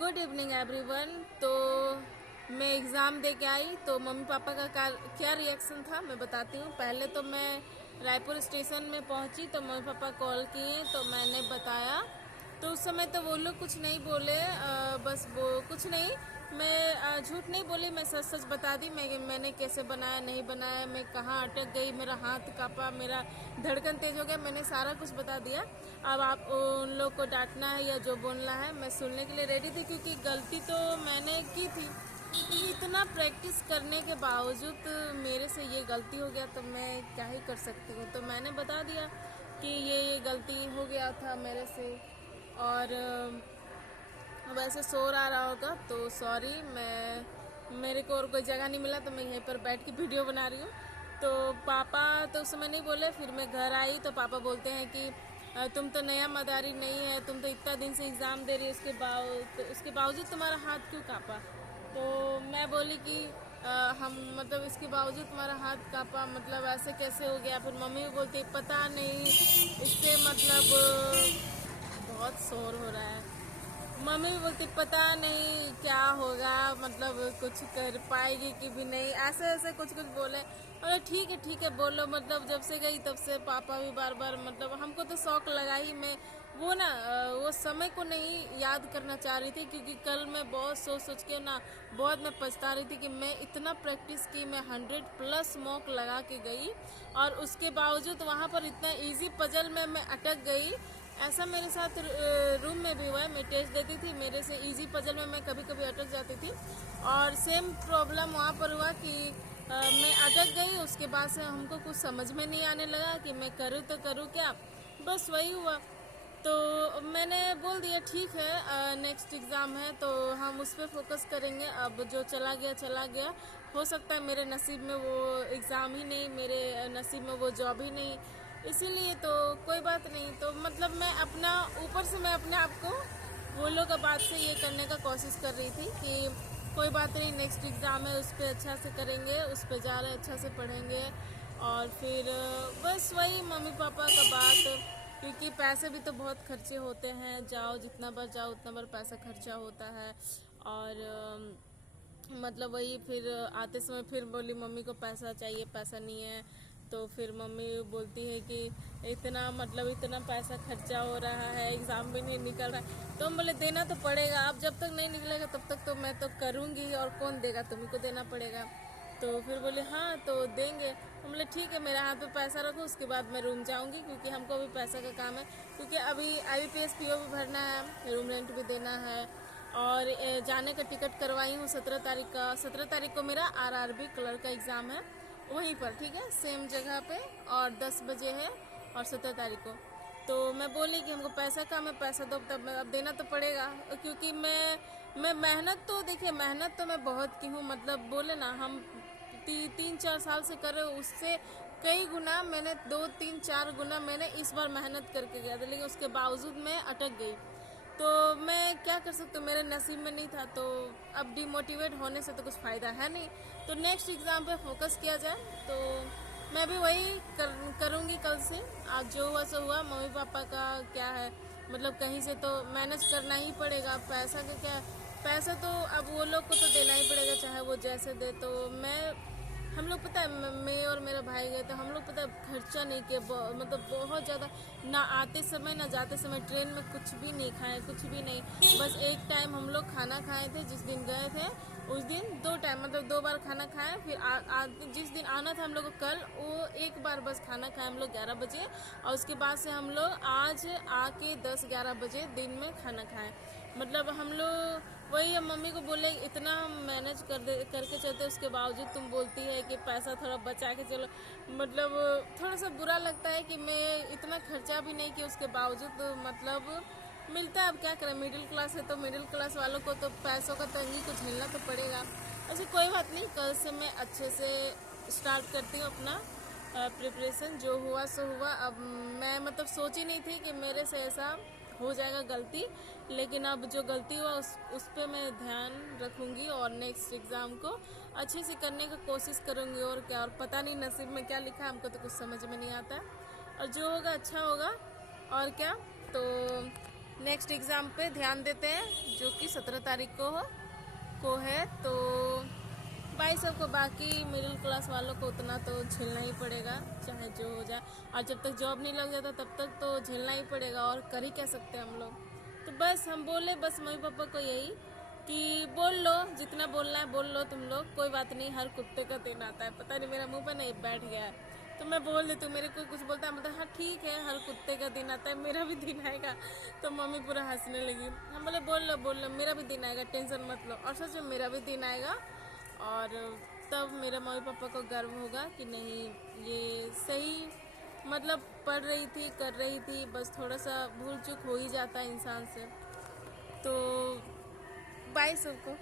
Good evening everyone. तो मैं exam दे के आई तो मम्मी पापा का क्या रिएक्शन था मैं बताती हूँ। पहले तो मैं रायपुर स्टेशन में पहुँची तो मम्मी पापा कॉल किए तो मैंने बताया। तो उस समय तो वो लोग कुछ नहीं बोले, बस वो कुछ नहीं, मैं झूठ नहीं बोली, मैं सच सच बता दी मैंने कैसे बनाया नहीं बनाया, मैं कहाँ अटक गई, मेरा हाथ कांपा, मेरा धड़कन तेज हो गया, मैंने सारा कुछ बता दिया। अब आप उन लोग को डांटना है या जो बोलना है मैं सुनने के लिए रेडी थी, क्योंकि गलती तो मैंने की थी। इतना प्रैक्टिस करने के बावजूद मेरे से ये गलती हो गया तो मैं क्या ही कर सकती हूँ। तो मैंने बता दिया कि ये गलती हो गया था मेरे से। और वैसे शोर आ रहा होगा तो सॉरी, मेरे को और कोई जगह नहीं मिला तो मैं यहीं पर बैठ के वीडियो बना रही हूँ। तो पापा तो उस समय नहीं बोले, फिर मैं घर आई तो पापा बोलते हैं कि तुम तो नया मदारी नहीं है, तुम तो इतना दिन से एग्ज़ाम दे रही हो, उसके बावजूद तुम्हारा हाथ क्यों काँपा। तो मैं बोली कि हम मतलब इसके बावजूद तुम्हारा हाथ काँपा, मतलब ऐसे कैसे हो गया। फिर मम्मी भी बोलती पता नहीं, इससे मतलब बहुत शोर हो रहा है। मम्मी भी बोलती पता नहीं क्या होगा, मतलब कुछ कर पाएगी कि भी नहीं, ऐसे ऐसे कुछ कुछ बोले। और ठीक है बोलो, मतलब जब से गई तब से पापा भी बार बार, मतलब हमको तो शौक लगा ही। मैं वो ना वो समय को नहीं याद करना चाह रही थी, क्योंकि कल मैं बहुत सोच सोच के ना बहुत मैं पछता रही थी कि मैं इतना प्रैक्टिस की, मैं 100+ मॉक लगा के गई और उसके बावजूद वहाँ पर इतना इजी पजल में मैं अटक गई। ऐसा मेरे साथ रूम में भी हुआ है, मैं टेस्ट देती थी, मेरे से इजी पजल में मैं कभी कभी अटक जाती थी और सेम प्रॉब्लम वहाँ पर हुआ कि मैं अटक गई। उसके बाद से हमको कुछ समझ में नहीं आने लगा कि मैं करूँ तो करूँ क्या, बस वही हुआ। तो मैंने बोल दिया ठीक है, नेक्स्ट एग्ज़ाम है तो हम उस पर फोकस करेंगे। अब जो चला गया चला गया, हो सकता है मेरे नसीब में वो एग्ज़ाम ही नहीं, मेरे नसीब में वो जॉब ही नहीं, इसीलिए तो कोई बात नहीं। तो मतलब मैं अपना ऊपर से मैं अपने आप को बोलो का बात से ये करने का कोशिश कर रही थी कि कोई बात नहीं, नेक्स्ट एग्ज़ाम है उस पर अच्छा से करेंगे, उस पर जा रहे अच्छा से पढ़ेंगे। और फिर बस वही मम्मी पापा का बात, क्योंकि पैसे भी तो बहुत खर्चे होते हैं, जाओ जितना बार जाओ उतना बार पैसा खर्चा होता है। और मतलब वही फिर आते समय फिर बोली मम्मी को पैसा चाहिए, पैसा नहीं है। तो फिर मम्मी बोलती है कि इतना मतलब इतना पैसा खर्चा हो रहा है, एग्ज़ाम भी नहीं निकल रहा है। तो हम बोले देना तो पड़ेगा, अब जब तक नहीं निकलेगा तब तक तो मैं तो करूँगी, और कौन देगा, तुम्ही को देना पड़ेगा। तो फिर बोले हाँ तो देंगे। हम बोले ठीक है, मेरे हाथ पे पैसा रखो, उसके बाद मैं रूम जाऊँगी, क्योंकि हमको भी पैसा का काम है, क्योंकि अभी IBPS PO भी भरना है, रूम रेंट भी देना है। और जाने का टिकट करवाई हूँ 17 तारीख का। 17 तारीख को मेरा RRB क्लर्क का एग्ज़ाम है, वहीं पर, ठीक है, सेम जगह पे, और 10 बजे है, और 17 तारीख को। तो मैं बोली कि हमको पैसा कम है, पैसा दो, तब अब देना तो पड़ेगा, क्योंकि मैं मेहनत तो देखिए, मेहनत तो मैं बहुत की हूँ, मतलब बोले ना हम 3-4 साल से कर रहे हो, उससे कई गुना मैंने 2-3-4 गुना मैंने इस बार मेहनत करके गया था, लेकिन उसके बावजूद मैं अटक गई। तो मैं क्या कर सकती हूँ, मेरे नसीब में नहीं था। तो अब डिमोटिवेट होने से तो कुछ फ़ायदा है नहीं, तो नेक्स्ट एग्ज़ाम पे फोकस किया जाए। तो मैं भी वही करूँगी कल से। आज जो हुआ सो हुआ, मम्मी पापा का क्या है, मतलब कहीं से तो मैनेज करना ही पड़ेगा। पैसा का क्या, पैसा तो अब वो लोग को तो देना ही पड़ेगा, चाहे वो जैसे दे। तो हम लोग पता है, मैं और मेरा भाई गए तो हम लोग पता है खर्चा नहीं किया, मतलब बहुत ज़्यादा, ना आते समय ना जाते समय ट्रेन में कुछ भी नहीं खाए, कुछ भी नहीं। बस एक टाइम हम लोग खाना खाए थे जिस दिन गए थे, उस दिन 2 टाइम, मतलब 2 बार खाना खाए। फिर जिस दिन आना था हम लोग को कल, वो एक बार बस खाना खाए हम लोग 11 बजे, और उसके बाद से हम लोग आज आके 10-11 बजे दिन में खाना खाए। मतलब हम लोग वही, हम मम्मी को बोले इतना हम मैनेज करके चलते, उसके बावजूद तुम बोलती है कि पैसा थोड़ा बचा के चलो। मतलब थोड़ा सा बुरा लगता है कि मैं इतना खर्चा भी नहीं किया, उसके बावजूद मतलब मिलता है। अब क्या करें, मिडिल क्लास है तो मिडिल क्लास वालों को तो पैसों का तंगी को झेलना तो पड़ेगा। ऐसे कोई बात नहीं, कल से मैं अच्छे से स्टार्ट करती हूँ अपना प्रिपरेशन। जो हुआ सो हुआ। अब मैं मतलब सोची नहीं थी कि मेरे से ऐसा हो जाएगा गलती, लेकिन अब जो गलती हुआ उस पर मैं ध्यान रखूँगी और नेक्स्ट एग्ज़ाम को अच्छे से करने की कोशिश करूँगी। और क्या, और पता नहीं नसीब में क्या लिखा है, हमको तो कुछ समझ में नहीं आता है, और जो होगा अच्छा होगा। और क्या, तो नेक्स्ट एग्ज़ाम पे ध्यान देते हैं जो कि 17 तारीख को है। तो भाई सबको, बाकी मिडिल क्लास वालों को उतना तो झेलना ही पड़ेगा चाहे जो हो जाए, और जब तक जॉब नहीं लग जाता तब तक तो झेलना ही पड़ेगा, और कर ही क्या सकते हैं हम लोग। तो बस हम बोले बस मम्मी पापा को यही कि बोल लो, जितना बोलना है बोल लो तुम लोग, कोई बात नहीं, हर कुत्ते का दिन आता है। पता नहीं मेरा मुंह पर नहीं बैठ गया है, तो मैं बोल देती हूँ। मेरे को कुछ बोलता है मतलब हाँ ठीक है, हर कुत्ते का दिन आता है, मेरा भी दिन आएगा। तो मम्मी पूरा हंसने लगी। हम बोले बोल लो मेरा भी दिन आएगा, टेंशन मत लो। और सच में मेरा भी दिन आएगा, और तब मेरे मम्मी पापा को गर्व होगा कि नहीं ये सही, मतलब पढ़ रही थी, कर रही थी, बस थोड़ा सा भूल चूक हो ही जाता है इंसान से। तो बाय सबको।